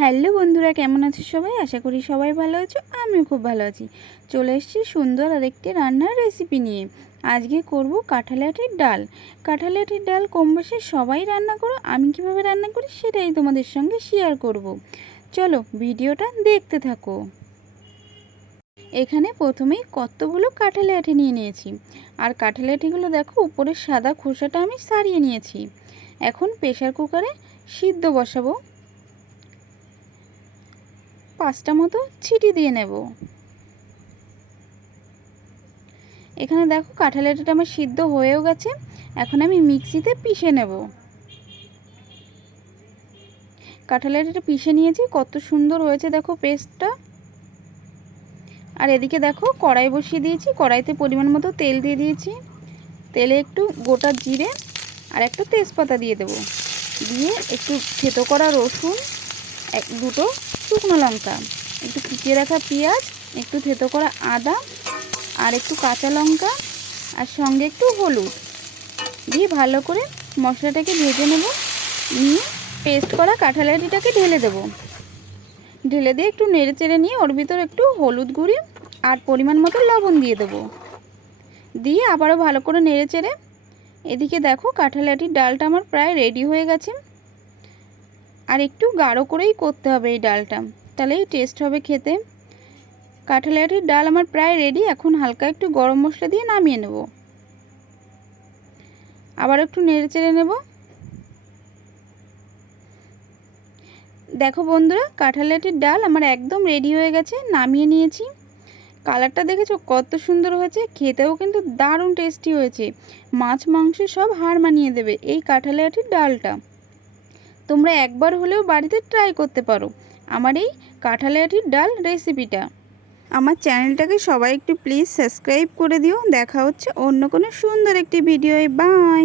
Hello বন্ধুরা, কেমন আছো সবাই? আশা করি সবাই ভালো আছো। আমিও খুব ভালো আছি। চলে এসেছি সুন্দর আরেকটি রান্নার রেসিপি নিয়ে। আজকে করব কাঁঠালি আটির ডাল। কাঁঠালি আটির ডাল কম বেশি সবাই রান্না করো। আমি কিভাবে রান্না করি সেটাই তোমাদের সঙ্গে শেয়ার করব। চলো ভিডিওটা দেখতে থাকো। এখানে প্রথমেই কতগুলো কাঁঠালি আটি নিয়ে নিয়েছি। আর কাঁঠালি আটিগুলো দেখো, উপরের সাদা খোসাটা আমি ছাড়িয়ে নিয়েছি। এখন প্রেসার কুকারে সিদ্ধ বসাবো। 5টা মতো ছিটি দিয়ে নেব। এখানে দেখো কাঁঠালি আটিটা আমার সিদ্ধ হয়েও গেছে। এখন আমি মিক্সিতে পিষে নেব। কাঁঠালি আটিটা পিষে নিয়েছি, কত সুন্দর হয়েছে দেখো পেস্টটা। আর এদিকে দেখো কড়াই বসিয়ে দিয়েছি। কড়াইতে পরিমাণ মতো তেল দিয়ে দিয়েছি। তেলে একটু গোটা জিরে আর একটা তেজপাতা দিয়ে দেব। দিয়ে একটু থেতো করা রসুন, দুটো শুকনো লঙ্কা, একটু কুচিয়ে রাখা পেঁয়াজ, একটু থেতো করা আদা আর একটু কাঁচা লঙ্কা আর সঙ্গে একটু হলুদ দিয়ে ভালো করে মশলাটাকে ভেজে নেব। নিয়ে পেস্ট করা কাঁঠালি আটিটাকে ঢেলে দেব। ঢেলে দিয়ে একটু নেড়ে চেড়ে নিয়ে ওর ভিতর একটু হলুদ গুঁড়ি আর পরিমাণ মতো লবণ দিয়ে দেব। দিয়ে আবারও ভালো করে নেড়ে চেড়ে, এদিকে দেখো কাঁঠালি আটির ডালটা আমার প্রায় রেডি হয়ে গেছে। আর একটু গাঢ় করেই করতে হবে এই ডালটা, তাহলেই টেস্ট হবে খেতে। কাঁঠালি আটির ডাল আমার প্রায় রেডি। এখন হালকা একটু গরম মশলা দিয়ে নামিয়ে নেব। আবার একটু নেড়ে চেড়ে নেব। দেখো বন্ধুরা, কাঁঠালি আটির ডাল আমার একদম রেডি হয়ে গেছে। নামিয়ে নিয়েছি। কালারটা দেখেছো কত সুন্দর হয়েছে, খেতেও কিন্তু দারুণ টেস্টি হয়েছে। মাছ মাংস সব হার মানিয়ে দেবে এই কাঁঠালি আটির ডালটা। তোমরা একবার হলেও বাড়িতে ট্রাই করতে পারো আমার এই কাঁঠালি আটির ডাল রেসিপিটা। আমার চ্যানেলটাকে সবাই একটু প্লিজ সাবস্ক্রাইব করে দিও। দেখা হচ্ছে অন্য কোনো সুন্দর একটি ভিডিওয়। বাই।